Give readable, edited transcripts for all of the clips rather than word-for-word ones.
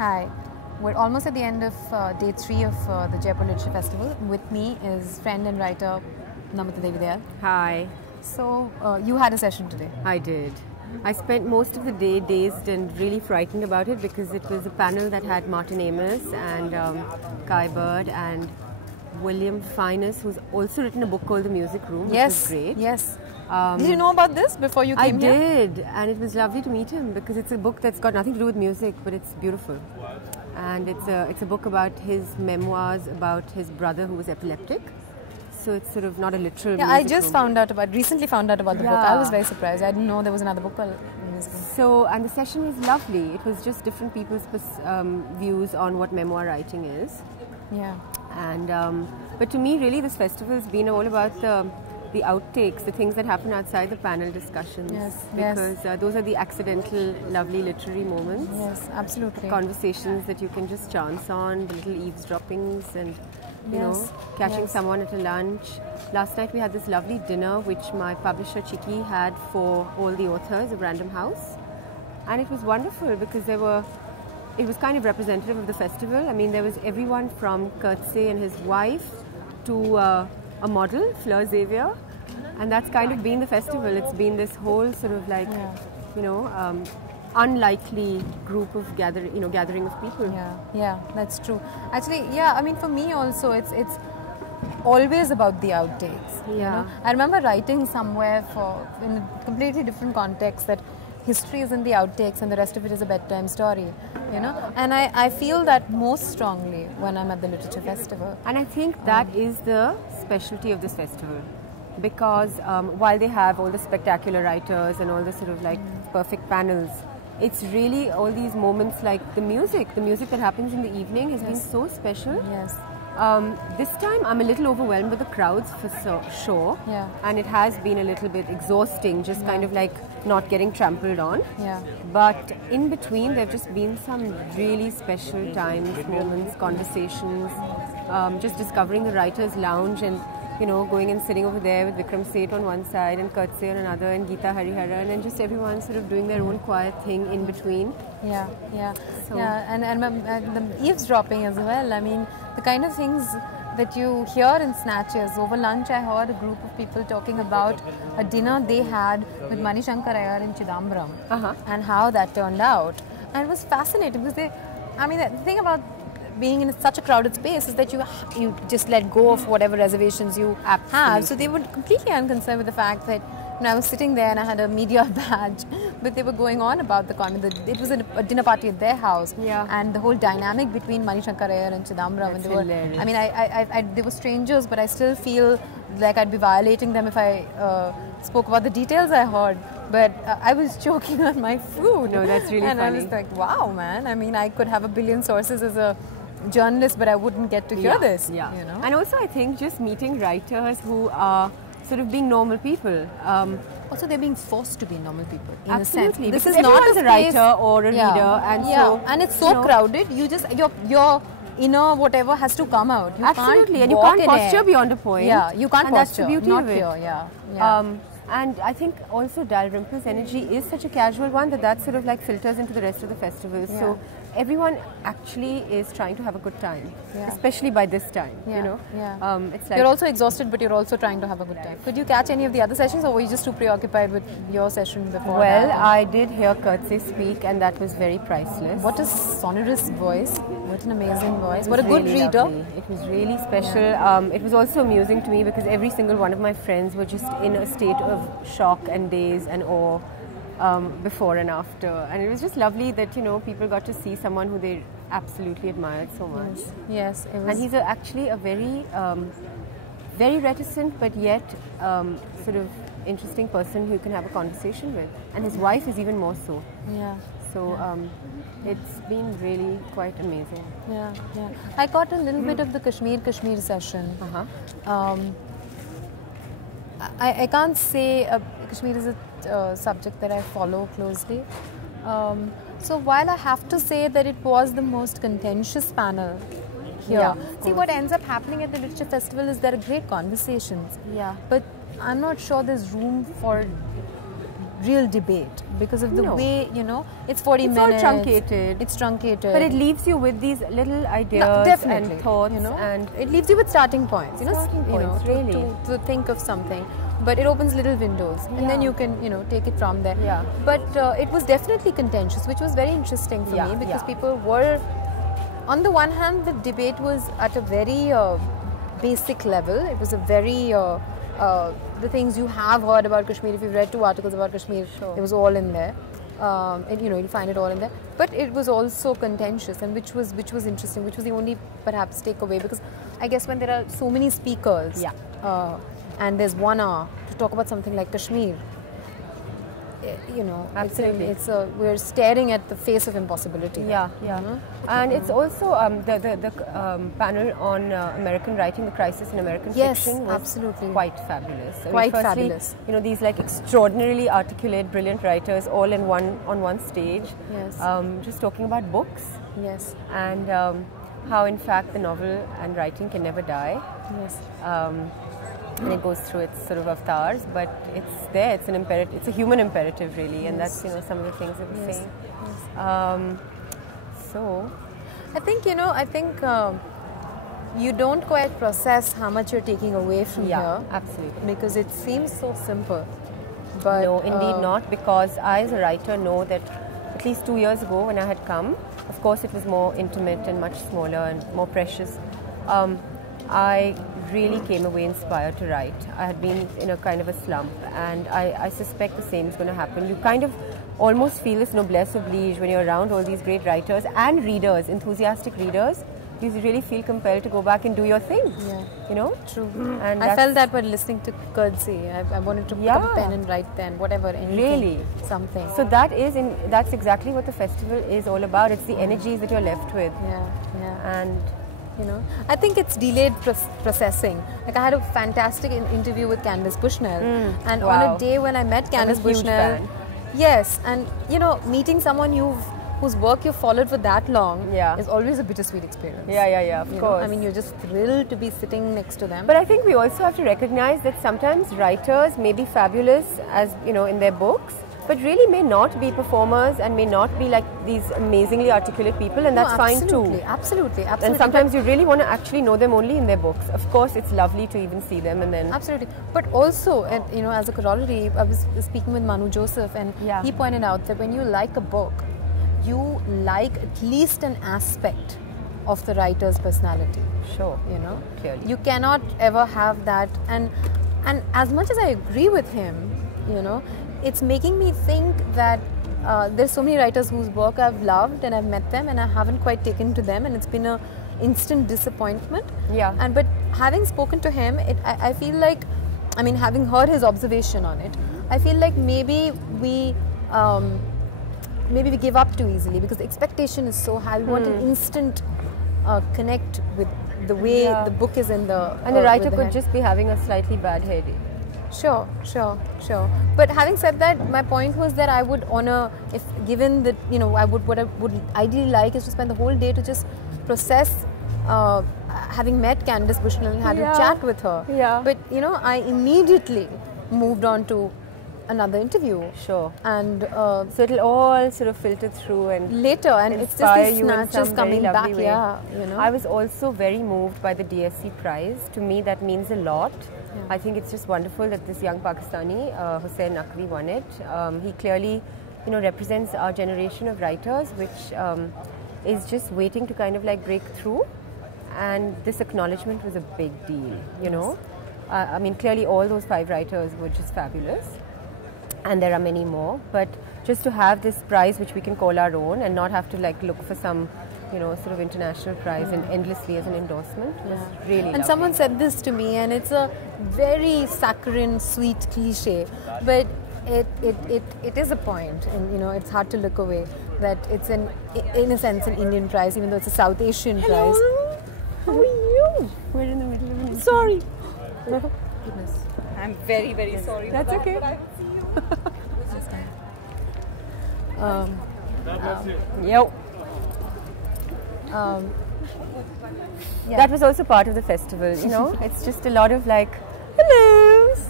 Hi. We're almost at the end of day 3 of the Jaipur Literature Festival. With me is friend and writer Namita Devidayal. Hi. So, you had a session today. I did. I spent most of the day dazed and really frightened about it because it was a panel that had Martin Amis and Kai Bird and William Finus, who's also written a book called The Music Room, which was great. Yes. Did you know about this before you came here? I did, and it was lovely to meet him because it's a book that's got nothing to do with music, but it's beautiful. And it's a book about his memoirs about his brother who was epileptic. So it's sort of not a literal music I just room. recently found out about the book. I was very surprised. I didn't know there was another book called Music Room. So, and the session was lovely. It was just different people's views on what memoir writing is. Yeah. And but to me, really, this festival has been all about the outtakes, the things that happen outside the panel discussions. Yes. Because those are the accidental, lovely literary moments. Yes, absolutely. Conversations that you can just chance on, the little eavesdroppings and, you know, catching someone at a lunch. Last night we had this lovely dinner which my publisher Chiki had for all the authors of Random House. And it was wonderful because it was kind of representative of the festival. I mean, there was everyone from Kurtze and his wife to a model, Fleur Xavier, and that's kind of been the festival. It's been this whole sort of like, you know, unlikely group of gathering of people. Yeah, that's true. Actually, yeah, I mean, for me also, it's always about the outtakes. You know? I remember writing somewhere in a completely different context that history is in the outtakes and the rest of it is a bedtime story, you know. And I feel that most strongly when I'm at the Literature Festival. And I think that is the specialty of this festival, because while they have all the spectacular writers and all the sort of like perfect panels, it's really all these moments like the music that happens in the evening has been so special. Yes. This time I'm a little overwhelmed with the crowds for sure, and it has been a little bit exhausting, just kind of like not getting trampled on. But in between there have just been some really special times, moments, conversations, just discovering the writer's lounge and, you know, going and sitting over there with Vikram Seth on one side and Kurtze on another and Geeta Hariharan, and just everyone sort of doing their own quiet thing in between. And the eavesdropping as well. I mean, the kind of things that you hear in snatches. Over lunch I heard a group of people talking about a dinner they had with Manishankar Iyer in Chidambaram and how that turned out. And it was fascinating because the thing about being in such a crowded space is that you just let go of whatever reservations you have. So they were completely unconcerned with the fact that I was sitting there and I had a media badge, but they were going on about the content. It was a dinner party at their house, and the whole dynamic between Manishankar Iyer and Chidambaram. And they were, I mean, they were strangers, but I still feel like I'd be violating them if I spoke about the details I heard. But I was choking on my food. No, that's really funny. And I was like, wow, man. I mean, I could have a billion sources as a journalist, but I wouldn't get to hear this. You know? And also I think just meeting writers who are sort of being normal people. Also, they're being forced to be normal people in Absolutely, a sense. this is not as a writer or a reader, and so and it's so crowded. You just your inner whatever has to come out. You absolutely, can't and you can't posture beyond a point. Yeah, you can't and posture. That's the beauty not of it. Here, and I think also Dalrymple's energy is such a casual one that sort of like filters into the rest of the festival. So everyone actually is trying to have a good time, especially by this time. You know, it's like you're also exhausted, but you're also trying to have a good time. Could you catch any of the other sessions, or were you just too preoccupied with your session before? Well, I did hear Kurtze speak, and that was very priceless. What a sonorous voice! What an amazing voice! What a good really reader! Lovely. It was really special. It was also amusing to me because every single one of my friends were just in a state of shock and daze and awe. Before and after, and it was just lovely that, you know, people got to see someone who they absolutely admired so much. Yes, it was. And he's actually a very, very reticent but yet sort of interesting person who you can have a conversation with, and his wife is even more so. So it's been really quite amazing. I got a little bit of the Kashmir session. I can't say Kashmir is a subject that I follow closely. So while I have to say that it was the most contentious panel here, see what ends up happening at the Literature Festival is there are great conversations. But I'm not sure there's room for real debate because of the way, you know, it's 40 minutes. It's all truncated. It's truncated. But it leaves you with these little ideas definitely, and thoughts, you know, and it leaves you with starting points, really. to think of something. But it opens little windows, and then you can, you know, take it from there. Yeah. But it was definitely contentious, which was very interesting for me because people were, on the one hand, the debate was at a very basic level. It was a very the things you have heard about Kashmir. If you've read 2 articles about Kashmir, it was all in there. And, you know, you'll find it all in there. But it was also contentious, and which was interesting, which was the only perhaps takeaway, because I guess when there are so many speakers, and there's 1 hour to talk about something like Kashmir, you know, absolutely, we're staring at the face of impossibility. And it's also the panel on American writing, the crisis in American fiction, was absolutely quite fabulous. Fabulous. You know, these like extraordinarily articulate, brilliant writers all on one stage. Just talking about books. And how in fact the novel and writing can never die. And it goes through its sort of avatars, but it's there. It's an imperative. It's a human imperative, really, and that's, you know, some of the things that we're saying. So, I think, you know, you don't quite process how much you're taking away from here. Absolutely. Because it seems so simple, but no, indeed not. Because I, as a writer, know that at least 2 years ago, when I had come, of course, it was more intimate and much smaller and more precious. I really came away inspired to write. I had been in a kind of a slump, and I suspect the same is going to happen. You kind of almost feel this noblesse oblige when you're around all these great writers and readers, enthusiastic readers. You really feel compelled to go back and do your thing. You know? True. And I felt that while listening to Curtsy. I wanted to pick up a pen and write then, whatever, anything. Really? Something. So that's exactly what the festival is all about. It's the energies that you're left with. And you know, I think it's delayed processing. Like, I had a fantastic interview with Candice Bushnell, and on a day when I met Candice Bushnell, and you know, meeting someone whose work you've followed for that long is always a bittersweet experience. Of course. I mean, you're just thrilled to be sitting next to them. But I think we also have to recognize that sometimes writers may be fabulous, as you know, in their books, but really may not be performers and may not be like these amazingly articulate people, and that's fine too. Absolutely. And sometimes you really want to actually know them only in their books. Of course, it's lovely to even see them, and then absolutely. But also, you know, as a corollary, I was speaking with Manu Joseph, and he pointed out that when you like a book, you like at least an aspect of the writer's personality. You know, clearly you cannot ever have that. And as much as I agree with him, you know, it's making me think that there's so many writers whose work I've loved and I've met them and I haven't quite taken to them, and it's been an instant disappointment. But having spoken to him, I feel like, I mean, having heard his observation on it, I feel like maybe we give up too easily because the expectation is so high. We want an instant connect with the way the book is in the... And the writer could just be having a slightly bad head. Sure. But having said that, my point was that I would honor, if given that, you know, what I would ideally like is to spend the whole day to just process having met Candice Bushnell and had a chat with her. But, you know, I immediately moved on to another interview. And so it'll all sort of filter through and later, and it's just these snatches coming back. You know, I was also very moved by the DSC prize. To me, that means a lot. I think it's just wonderful that this young Pakistani, Hussain Naqvi, won it. He clearly, you know, represents our generation of writers, which is just waiting to kind of like break through. And this acknowledgement was a big deal, you know. I mean, clearly all those 5 writers were just fabulous. And there are many more. But just to have this prize, which we can call our own, and not have to like look for some, you know, sort of international prize and endlessly as an endorsement was really lovely. Someone said this to me, and it's a very saccharine, sweet cliche, but it is a point, and you know, it's hard to look away that it's in a sense an Indian prize, even though it's a South Asian prize. How are you? We're in the middle of an Sorry. Goodness. I'm very, very sorry. That's okay. But I will see you. That was also part of the festival, you know. It's just a lot of like, hellos,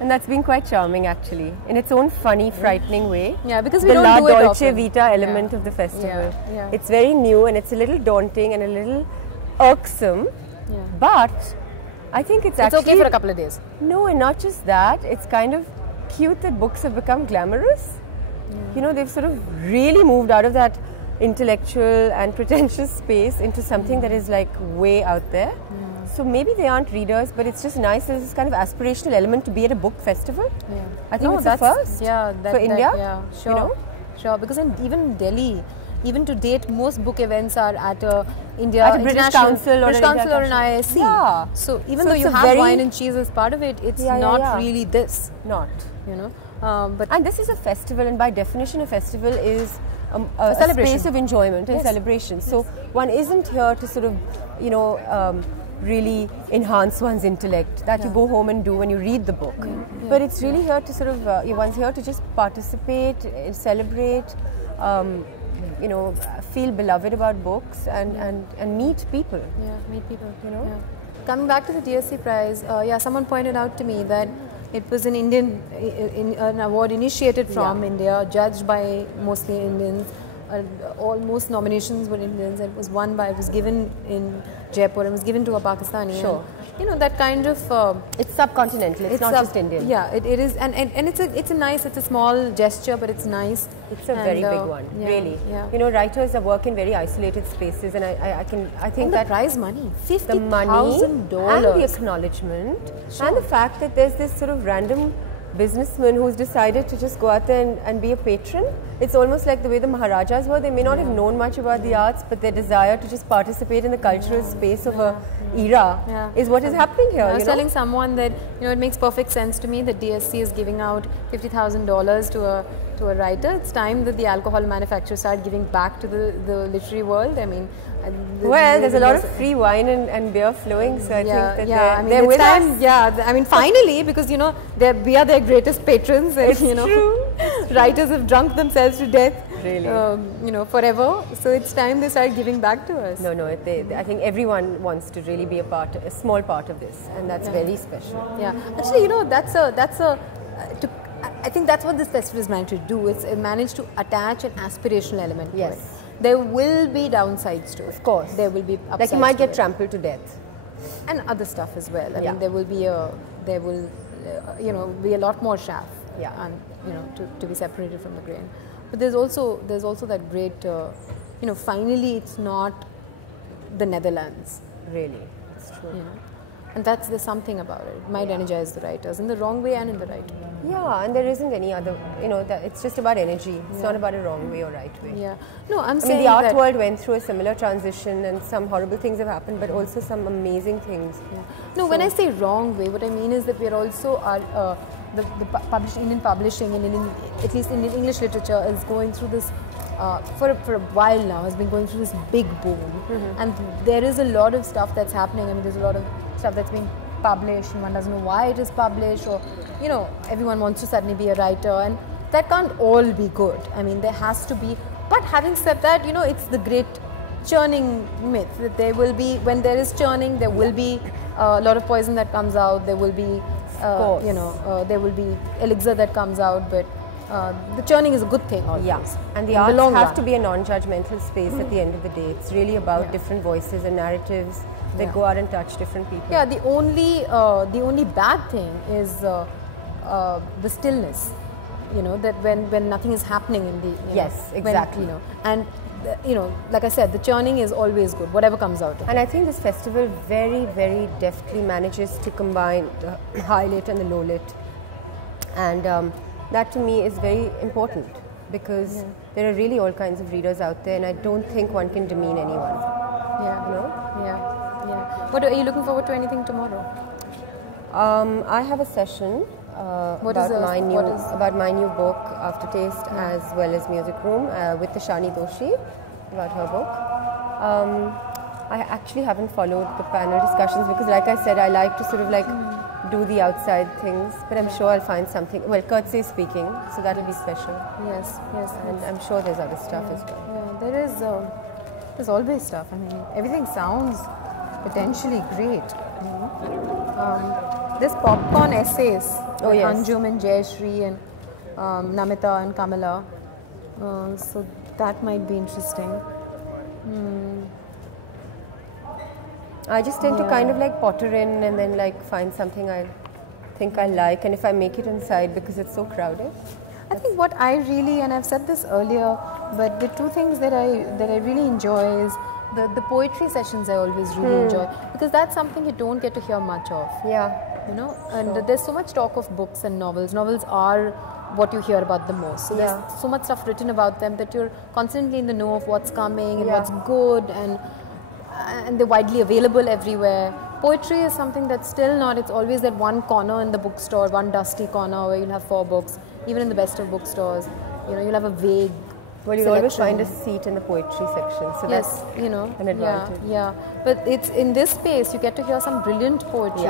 And that's been quite charming actually, in its own funny, frightening way. Yeah, because we the don't La do it Dolce often. Vita element of the festival. Yeah, yeah. It's very new and it's a little daunting and a little irksome, Yeah. but I think it's It's actually... okay for a couple of days. No, and not just that, it's kind of cute that books have become glamorous. You know, they've sort of really moved out of that intellectual and pretentious space into something that is like way out there. So maybe they aren't readers, but it's just nice. There's this kind of aspirational element to be at a book festival. Yeah. I think it's a first for India. Yeah, sure. You know? Sure, because even in Delhi, even to date, most book events are at a India At a British Council or an India ISC. Yeah. So even So though it's you a have very- wine and cheese as part of it, it's not really this. Not. You know, but And this is a festival, and by definition, a festival is a celebration. space of enjoyment and Yes. celebration. So one isn't here to sort of, you know, really enhance one's intellect that you go home and do when you read the book. But it's really here to sort of, one's here to just participate, celebrate, you know, feel beloved about books and meet people. yeah, meet people. You know? Yeah. Coming back to the DSC prize, someone pointed out to me that it was an an award initiated from India, judged by mostly Indians. Almost nominations were Indians, and it was given in Jaipur and was given to a Pakistani. Sure. And, you know, that kind of It's subcontinental. It's not just Indian. Yeah, it is, and it's a small gesture, but it's nice. It's a very big one, really. Yeah. You know, writers work in very isolated spaces, and I think And the that prize money, the money $50,000, and the acknowledgement and the fact that there's this sort of random businessman who's decided to just go out there and be a patron. It's almost like the way the Maharajas were. They may not have known much about the arts, but their desire to just participate in the cultural space of a era is what is happening here. I was telling someone that, you know, it makes perfect sense to me that DSC is giving out $50,000 to a writer. It's time that the alcohol manufacturers start giving back to the literary world. I mean, there's a lot of free wine and beer flowing, so I think that they're with us. Yeah, I mean, finally, because, you know, we are their greatest patrons. And, It's you know, true. writers have drunk themselves to death. Really? You know, forever. So it's time they start giving back to us. No, I think everyone wants to really be a small part of this, and that's very special. Yeah, actually, you know, I think that's what this festival is managed to do. It's managed to attach an aspirational element to it. There will be downsides to it. Of course. There will be upsides. Like you might to get it. trampled to death. And other stuff as well. I mean, there will be be a lot more chaff. Yeah. And, you know, to be separated from the grain. But there's also that great, you know, finally it's not the Netherlands. Really, it's true. You know? And there's something about it. It might energize the writers in the wrong way and in the right way. Yeah, and there isn't any other, you know, it's just about energy. It's not about a wrong way or right way. Yeah. No, I saying mean, the art that world went through a similar transition, and some horrible things have happened, but also some amazing things. Yeah. No, when I say wrong way, what I mean is that we are also Indian publishing and at least in English literature is going through this for a while now. Has been going through this big boom, and there is a lot of stuff that's happening. I mean, there's a lot of stuff that's being published, and one doesn't know why it is published, or, you know, everyone wants to suddenly be a writer, and that can't all be good. I mean, there has to be. But having said that, you know, it's the great churning myth that there will be, when there is churning, there will be a lot of poison that comes out. There will be, there will be elixir that comes out, but the churning is a good thing always. Yeah, and the arts have to be a non-judgmental space at the end of the day. It's really about different voices and narratives that go out and touch different people. Yeah, the only bad thing is the stillness. You know, that when nothing is happening in the exactly. And like I said, the churning is always good, whatever comes out of it. And I think this festival very, very deftly manages to combine the high lit and the low lit, and that to me is very important, because there are really all kinds of readers out there, and I don't think one can demean anyone. Yeah. You know? Yeah. What are you looking forward to anything tomorrow? I have a session about my new book, Aftertaste, as well as Music Room, with the Shani Doshi, about her book. I actually haven't followed the panel discussions because, like I said, I like to sort of like do the outside things, but I'm sure I'll find something. Well, Kurtse is speaking, so that'll be special. Yes. And I'm sure there's other stuff as well. Yeah, there's always stuff. I mean, everything sounds potentially great. You know? There's popcorn essays. Oh, with yes. Anjum and Jayashree and Namita and Kamala. So that might be interesting. I just tend to kind of like potter in and then like find something I think I like, and if I make it inside because it's so crowded. I think what I really, and I've said this earlier, but the two things that I really enjoy is the poetry sessions. I always really enjoy, because that's something you don't get to hear much of. Yeah. You know, and there's so much talk of books and novels. Novels are what you hear about the most. So there's so much stuff written about them that you're constantly in the know of what's coming and what's good, and they're widely available everywhere. Poetry is something that's still not, it's always that one corner in the bookstore, one dusty corner where you'll have 4 books. Even in the best of bookstores, you know, you'll have a vague you always find a seat in the poetry section, so that's you know, an advantage. Yeah, but it's in this space you get to hear some brilliant poetry,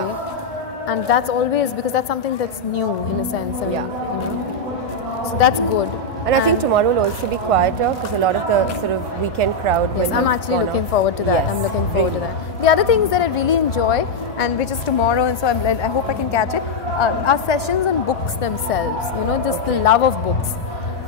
and that's always, because that's something that's new in a sense. I mean, you know, so that's good. And I think tomorrow will also be quieter because a lot of the sort of weekend crowd. Yes, I'm actually looking forward to that. Yes, I'm looking forward to that. The other things that I really enjoy, and which is tomorrow, and so I hope I can catch it, are sessions on books themselves. You know, just the love of books.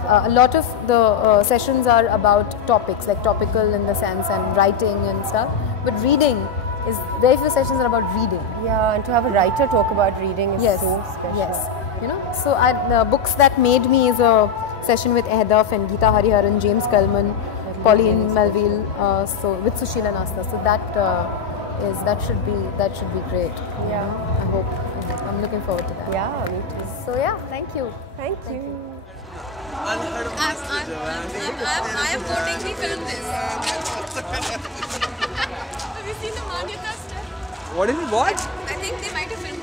A lot of the sessions are about topics, like topical in the sense, and writing and stuff. But reading is, very few sessions are about reading. Yeah, and to have a writer talk about reading is so special. Yes, you know. So books that made me is a session with Ehdaf and Geeta Hariharan, James Cullman, Pauline Melville, so with Sushila Nasta. So that should be great. Yeah, I hope. I'm looking forward to that. Yeah, me too. So yeah, thank you. Thank you. I am voting we film this. Have you seen the Manyata stuff? What is it? What? I think they might have filmed